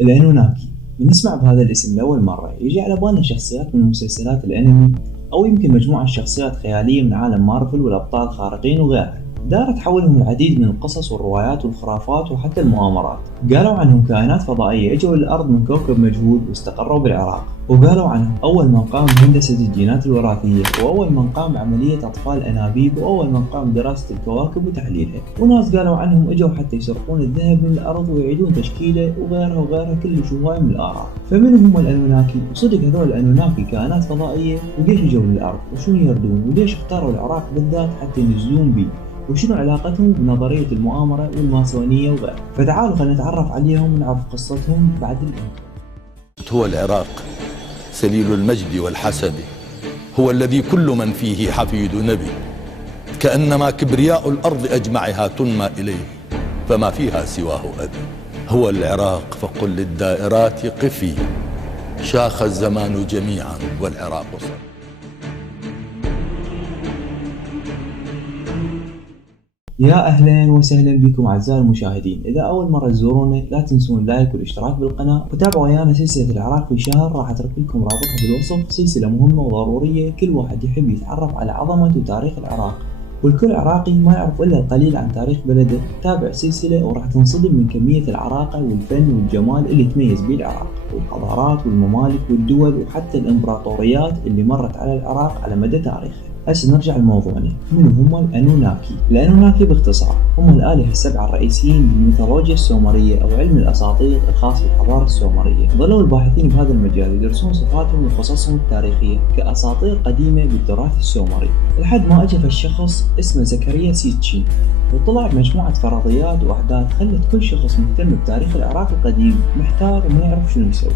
الأنوناكي، من نسمع بهذا الاسم لأول مرة يجي على بالنا شخصيات من مسلسلات الأنمي، أو يمكن مجموعة شخصيات خيالية من عالم مارفل والأبطال الخارقين وغيرها. دارت حولهم العديد من القصص والروايات والخرافات وحتى المؤامرات. قالوا عنهم كائنات فضائية اجوا للأرض من كوكب مجهول واستقروا بالعراق، وقالوا عنهم أول من قام بهندسة الجينات الوراثية، وأول من قام بعملية أطفال أنابيب، وأول من قام بدراسة الكواكب وتحليلها. وناس قالوا عنهم اجوا حتى يسرقون الذهب من الأرض ويعيدون تشكيله، وغيرها وغيرها كلش هواي من الآراء. فمن هم الأنوناكي؟ وصدق هذول الأنوناكي كائنات فضائية؟ وليش اجوا للأرض؟ وشنو يردون؟ وليش اختاروا العراق بالذات حتى ينزلون بيه؟ وشنو علاقتهم بنظرية المؤامرة والماسونية وغيرها؟ فتعالوا خلينا نتعرف عليهم ونعرف قصتهم بعد الانترو. هو العراق سليل المجد والحسب، هو الذي كل من فيه حفيد نبي، كأنما كبرياء الأرض أجمعها تنمى إليه، فما فيها سواه أبي. هو العراق فقل للدائرات قفي، شاخ الزمان جميعا والعراق صار. يا أهلا وسهلا بكم أعزائي المشاهدين. إذا أول مرة تزورونا لا تنسون اللايك والاشتراك بالقناة، وتابعوا ويانا سلسلة العراق في شهر، راح أترك لكم رابطها بالوصف. سلسلة مهمة وضرورية، كل واحد يحب يتعرف على عظمة وتاريخ العراق، والكل عراقي ما يعرف إلا القليل عن تاريخ بلده. تابع السلسلة وراح تنصدم من كمية العراقة والفن والجمال اللي تميز به العراق، والحضارات والممالك والدول وحتى الإمبراطوريات اللي مرت على العراق على مدى تاريخه. هسه نرجع لموضوعنا. من هم الأنوناكي؟ الأنوناكي باختصار هم الآلهة السبعة الرئيسيين بالميثولوجيا السومرية أو علم الأساطير الخاص بالحضارة السومرية. ظلوا الباحثين بهذا المجال يدرسون صفاتهم وقصصهم التاريخية كأساطير قديمة بالتراث السومري، لحد ما أجى الشخص اسمه زكريا سيتشين، وطلع بمجموعة فرضيات وأحداث خلت كل شخص مهتم بتاريخ العراق القديم محتار وما يعرف شنو يسوي.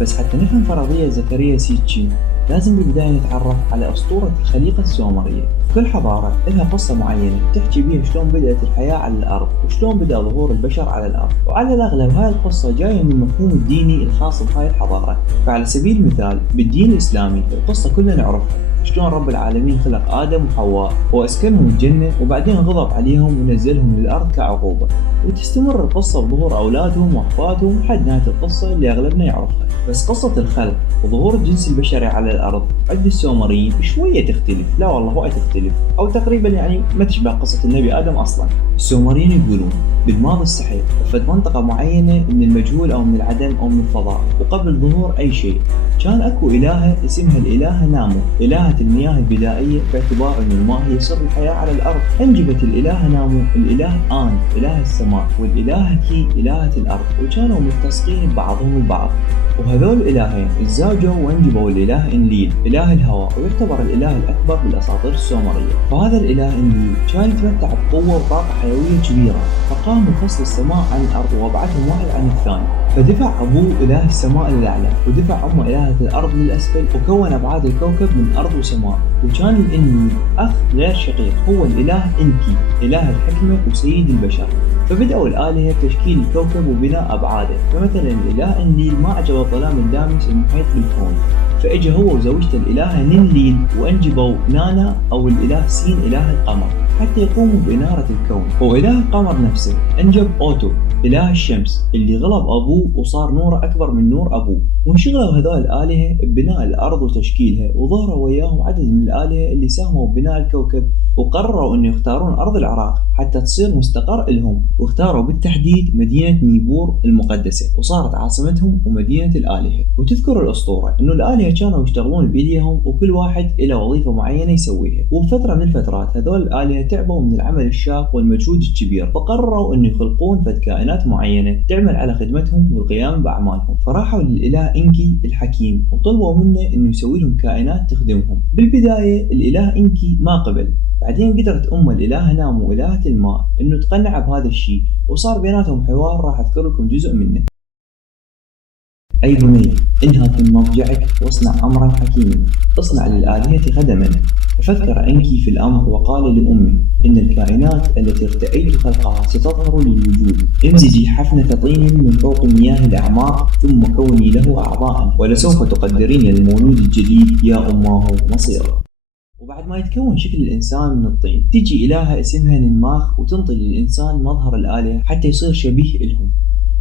بس حتى نفهم فرضية زكريا سيتشين لازم بالبداية نتعرف على أسطورة الخليقة السومرية. كل حضارة لها قصة معينة تحكي بيها شلون بدأت الحياة على الأرض، وشلون بدأ ظهور البشر على الأرض، وعلى الأغلب هاي القصة جاية من المفهوم الديني الخاص بهاي الحضارة. فعلى سبيل المثال بالدين الإسلامي القصة كلنا نعرفها، شلون رب العالمين خلق آدم وحواء وأسكنهم الجنة، وبعدين غضب عليهم ونزلهم للأرض كعقوبة، وتستمر القصة بظهور أولادهم وأحفادهم لحد نهاية القصة اللي أغلبنا يعرفها. بس قصة الخلق وظهور الجنس البشري على الأرض عند السومريين شوية تختلف، لا والله وايد تختلف، أو تقريبا يعني ما تشبه قصة النبي آدم أصلا. السومريين يقولون بالماضي السحيق فد منطقة معينة من المجهول أو من العدم أو من الفضاء، وقبل ظهور أي شيء كان أكو إلهة اسمها الإلهة نامو، إلهة المياه البدائية، باعتبار أن الماء هي سر الحياة على الأرض. أنجبت الإلهة نامو الإله آن إله السماء، والإلهة كي إلهة الأرض، وكانوا ملتصقين ببعضهم البعض. وهذول الإلهين تزاوجوا وانجبوا الإله إنليل إله الهواء، ويعتبر الإله الأكبر بالأساطير السومرية. فهذا الإله إنليل كان يتمتع بقوة وطاقة حيوية كبيرة، فقام بفصل السماء عن الأرض ووضعتهم واحد عن الثاني. فدفع أبوه إله السماء للأعلى، ودفع أمه إلهة الأرض للأسفل، وكون أبعاد الكوكب من أرض وسماء. وكان الإنليل أخ غير شقيق هو الإله إنكي إله الحكمة وسيد البشر. فبدأوا الآلهة بتشكيل الكوكب وبناء أبعاده. فمثلا الإله إنليل ما عجبه الظلام الدامس المحيط بالكون، فإجا هو وزوجته الإلهة نينليل وأنجبوا نانا أو الإله سين إله القمر حتى يقوموا بإنارة الكون. وإله القمر نفسه أنجب أوتو إله الشمس اللي غلب أبوه وصار نوره أكبر من نور أبوه. وانشغلوا هذول الآلهة ببناء الأرض وتشكيلها، وظهروا وياهم عدد من الآلهة اللي ساهموا ببناء الكوكب، وقرروا أن يختارون أرض العراق حتى تصير مستقر إلهم، واختاروا بالتحديد مدينة نيبور المقدسة، وصارت عاصمتهم ومدينة الآلهة. وتذكر الأسطورة أنه الآلهة كانوا يشتغلون بإيديهم، وكل واحد له وظيفة معينة يسويها. وبفترة من الفترات هذول الآلهة تعبوا من العمل الشاق والمجهود الكبير، فقرروا أن يخلقون فد كائنات معينة تعمل على خدمتهم والقيام بأعمالهم. فراحوا للإله إنكي الحكيم وطلبوا منه أنه يسوي لهم كائنات تخدمهم. بالبداية الإله إنكي ما قبل، بعدين قدرت أمه الإلهة نامو إلهة الماء أنه تقنع بهذا الشيء، وصار بيناتهم حوار راح أذكر لكم جزء منه. أي بني انهض من مضجعك واصنع أمرا حكيما، اصنع للآلهة خدما. ففكر أنكي في الأمر وقال لأمه إن الكائنات التي ارتأيت خلقها ستظهر للوجود. امزجي حفنة طين من فوق مياه الأعماق، ثم كوني له أعضاء، ولسوف تقدرين المولود الجديد يا أماه مصيره. وبعد ما يتكون شكل الإنسان من الطين تجي إلهة اسمها ننماخ وتنطي للإنسان مظهر الآلهة حتى يصير شبيه إلهم.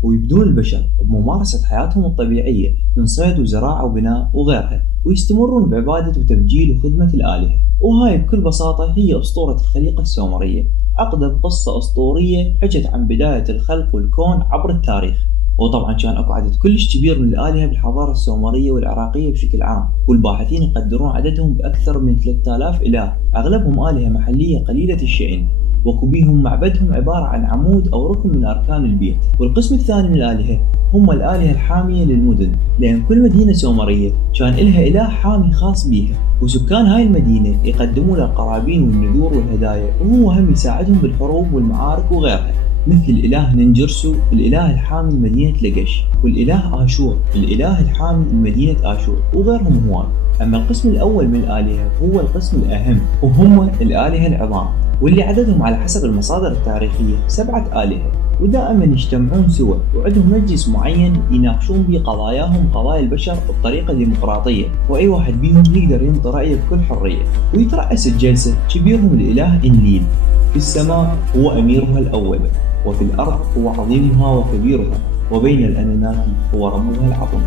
ويبدون البشر بممارسة حياتهم الطبيعية من صيد وزراعة وبناء وغيرها، ويستمرون بعبادة وتبجيل وخدمة الآلهة. وهاي بكل بساطة هي أسطورة الخليقة السومرية، أقدم قصة أسطورية حكت عن بداية الخلق والكون عبر التاريخ. وطبعا كان اكو عدد كلش كبير من الآلهة بالحضارة السومرية والعراقية بشكل عام، والباحثين يقدرون عددهم بأكثر من 3000 إله، أغلبهم آلهة محلية قليلة الشأن، وكبيهم معبدهم عبارة عن عمود أو ركن من أركان البيت. والقسم الثاني من الآلهة هم الآلهة الحامية للمدن، لأن كل مدينة سومرية كان إلها إله حامي خاص بيها، وسكان هاي المدينة يقدمون له القرابين والنذور والهدايا، وهو هم يساعدهم بالحروب والمعارك وغيرها، مثل الإله ننجرسو الإله الحامي لمدينة لقش، والإله آشور الإله الحامي لمدينة آشور، وغيرهم هواي. أما القسم الأول من الآلهة هو القسم الأهم، وهم الآلهة العظام، واللي عددهم على حسب المصادر التاريخية 7 آلهة، ودائما يجتمعون سوا وعندهم مجلس معين يناقشون به قضاياهم قضايا البشر بطريقة ديمقراطية، وأي واحد بيهم يقدر ينطي رأيه بكل حرية. ويترأس الجلسة كبيرهم الإله إنليل، في السماء هو أميرها الأول، وفي الأرض هو عظيمها وكبيرها، وبين الأنوناكي هو ربها العظيم.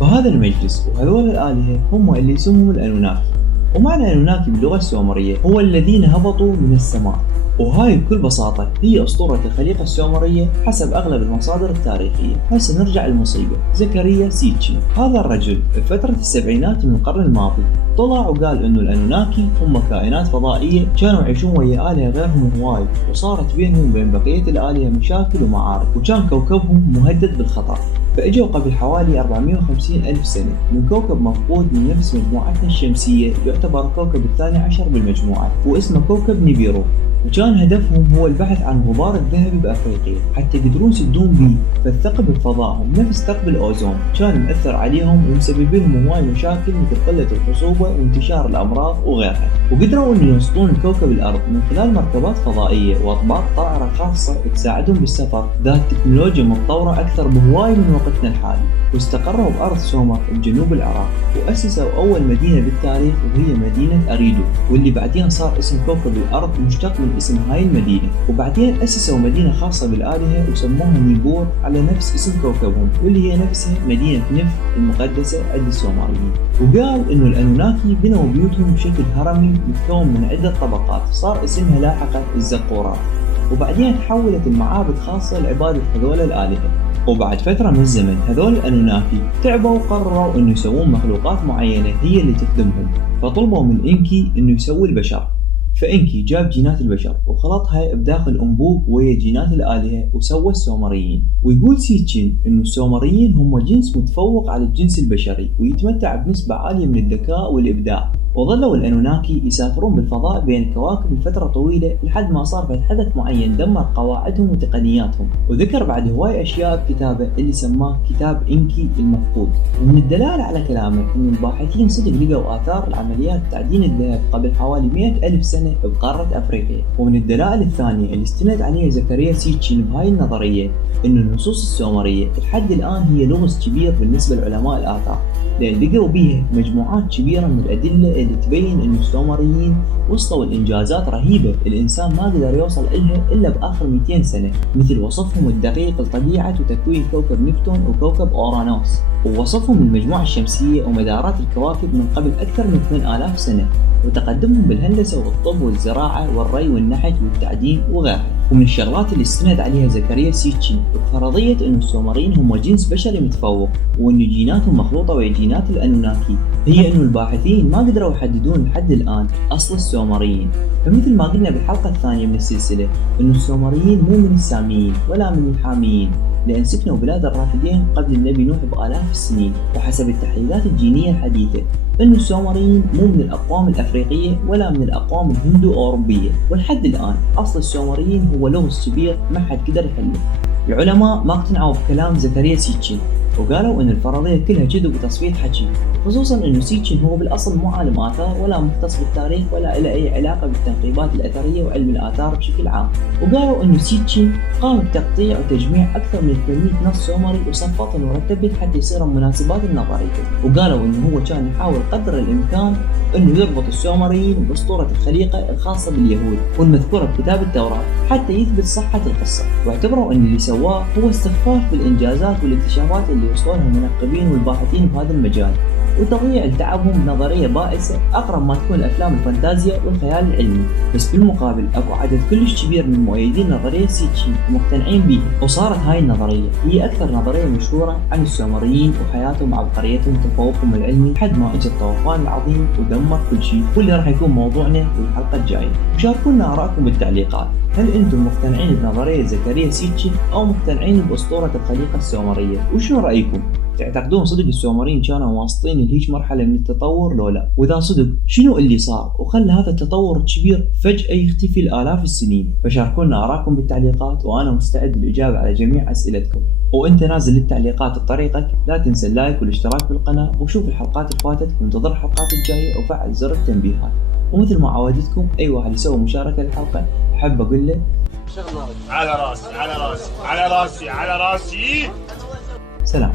فهذا المجلس وهذول الآلهة هم اللي يسمهم الأنوناكي. ومعنى أنوناكي باللغة السومرية هو الذين هبطوا من السماء. وهاي بكل بساطة هي أسطورة الخليقة السومرية حسب أغلب المصادر التاريخية. هسه نرجع للمصيبة. زكريا سيتشين هذا الرجل بفترة السبعينات من القرن الماضي طلع وقال إنه الأنوناكي هم كائنات فضائية كانوا يعيشون ويا آلهة غيرهم هواي، وصارت بينهم وبين بقية الآلهة مشاكل ومعارك، وكان كوكبهم مهدد بالخطر. فاجوا قبل حوالي 450 ألف سنة من كوكب مفقود من نفس مجموعتنا الشمسية، يعتبر كوكب الثاني عشر بالمجموعة، واسمه كوكب نيبيرو. وكان هدفهم هو البحث عن غبار الذهبي بأفريقيا حتى يقدرون يسدون به، فالثقب بفضائهم نفس ثقب الأوزون كان مأثر عليهم ومسبب لهم هواي مشاكل مثل قلة الخصوبة وانتشار الأمراض وغيرها. وقدروا أن يوصلون لكوكب الأرض من خلال مركبات فضائية وأطباق طائرة خاصة تساعدهم بالسفر ذات تكنولوجيا متطورة أكثر بهواي من وقتنا الحالي. واستقروا بأرض سومر بجنوب العراق، وأسسوا أول مدينة بالتاريخ وهي مدينة أريدو، واللي بعدين صار اسم كوكب الأرض مشتق من اسم هاي المدينة. وبعدين أسسوا مدينة خاصة بالآلهة وسموها نيبور على نفس اسم كوكبهم، واللي هي نفسها مدينة نف المقدسة عند السومريين. وقال إنه الأنوناكي بنوا بيوتهم بشكل هرمي متكون من عدة طبقات صار اسمها لاحقا الزقورات، وبعدين تحولت المعابد خاصة لعبادة هذول الآلهة. وبعد فترة من الزمن هذول الأنوناكي تعبوا وقرروا إنه يسوون مخلوقات معينة هي اللي تخدمهم، فطلبوا من إنكي إنه يسوي البشر. فإنكي جاب جينات البشر وخلطها بداخل أنبوب ويا جينات الآلهة وسوى السومريين. ويقول سيتشين إنه السومريين هم جنس متفوق على الجنس البشري ويتمتع بنسبة عالية من الذكاء والإبداع. وظلوا الأنوناكي يسافرون بالفضاء بين الكواكب لفترة طويلة لحد ما صار في حدث معين دمر قواعدهم وتقنياتهم. وذكر بعد هواي أشياء بكتابه اللي سماه كتاب إنكي المفقود. ومن الدلالة على كلامه إن الباحثين صدق لقوا آثار العمليات تعدين الذهب قبل حوالي 100 ألف سنة بقارة أفريقيا. ومن الدلائل الثانية اللي استند عليها زكريا سيتشين بهاي النظرية إنه النصوص السومرية لحد الآن هي لغز كبير بالنسبة لعلماء الآثار، لأن لقوا بيها مجموعات كبيرة من الأدلة اللي تبين إنه السومريين وصلوا لإنجازات رهيبة الإنسان ما قدر يوصل إلها إلا بآخر 200 سنة، مثل وصفهم الدقيق لطبيعة وتكوين كوكب نبتون وكوكب أورانوس، ووصفهم للمجموعة الشمسية ومدارات الكواكب من قبل أكثر من 8000 سنة، وتقدمهم بالهندسة والطب والزراعة والري والنحت والتعدين وغيرها. ومن الشغلات اللي استند عليها زكريا سيتشين فرضية إنه السومريين هم جنس بشري متفوق، وإن جيناتهم مخلوطة ويا جينات الأنوناكي، هي إنه الباحثين ما قدروا يحددون لحد الآن أصل السومريين. فمثل ما قلنا بالحلقة الثانية من السلسلة إنه السومريين مو من الساميين ولا من الحاميين، لأن سكنوا بلاد الرافدين قبل النبي نوح بآلاف السنين. وحسب التحليلات الجينية الحديثة إنه السومريين مو من الأقوام الأفريقية ولا من الأقوام الهندو أوروبية، ولحد الآن أصل السومريين هو لغز كبير ما حد قدر يحله. العلماء ما اقتنعوا بكلام زكريا سيتشين، وقالوا ان الفرضية كلها كذب وتصفية حكي، خصوصا انه سيتشن هو بالاصل مو عالم آثار ولا مختص بالتاريخ ولا له اي علاقة بالتنقيبات الأثرية وعلم الآثار بشكل عام. وقالوا انه سيتشن قام بتقطيع وتجميع اكثر من 800 نص سومري وصفطهم ورتبهم حتى يصيروا مناسبات النظرية. وقالوا انه هو كان يحاول قدر الامكان انه يربط السومريين باسطورة الخليقة الخاصة باليهود والمذكورة بكتاب التوراة حتى يثبت صحة القصة، واعتبروا ان اللي سواه هو استخفاف بالانجازات والاكتشافات اللي وصلوا لها المنقبين والباحثين بهذا المجال، وتضييع لتعبهم بنظرية بائسة أقرب ما تكون الأفلام الفانتازيا والخيال العلمي. بس بالمقابل أكو عدد كلش كبير من مؤيدين نظرية سيتشن ومقتنعين بيها، وصارت هاي النظرية هي أكثر نظرية مشهورة عن السومريين وحياتهم وعبقريتهم وتفوقهم العلمي لحد ما اجى الطوفان العظيم ودمر كل شيء، واللي راح يكون موضوعنا بالحلقة الجاية. وشاركونا آراءكم بالتعليقات، هل أنتم مقتنعين بنظرية زكريا سيتشن أو مقتنعين بأسطورة الخليقة السومرية؟ وشنو رأيكم؟ تعتقدون صدق السومريين كانوا واصلين لهيج مرحلة من التطور لو لا؟ وإذا صدق شنو اللي صار وخلى هذا التطور الكبير فجأة يختفي لآلاف السنين؟ فشاركونا آراءكم بالتعليقات وأنا مستعد للإجابة على جميع أسئلتكم. وأنت نازل للتعليقات بطريقك لا تنسى اللايك والاشتراك بالقناة وشوف الحلقات اللي فاتت وانتظر الحلقات الجاية وفعل زر التنبيهات. ومثل ما عودتكم أي واحد يسوي مشاركة للحلقة أحب أقول له على راسي على راسي على راسي على راسي. سلام.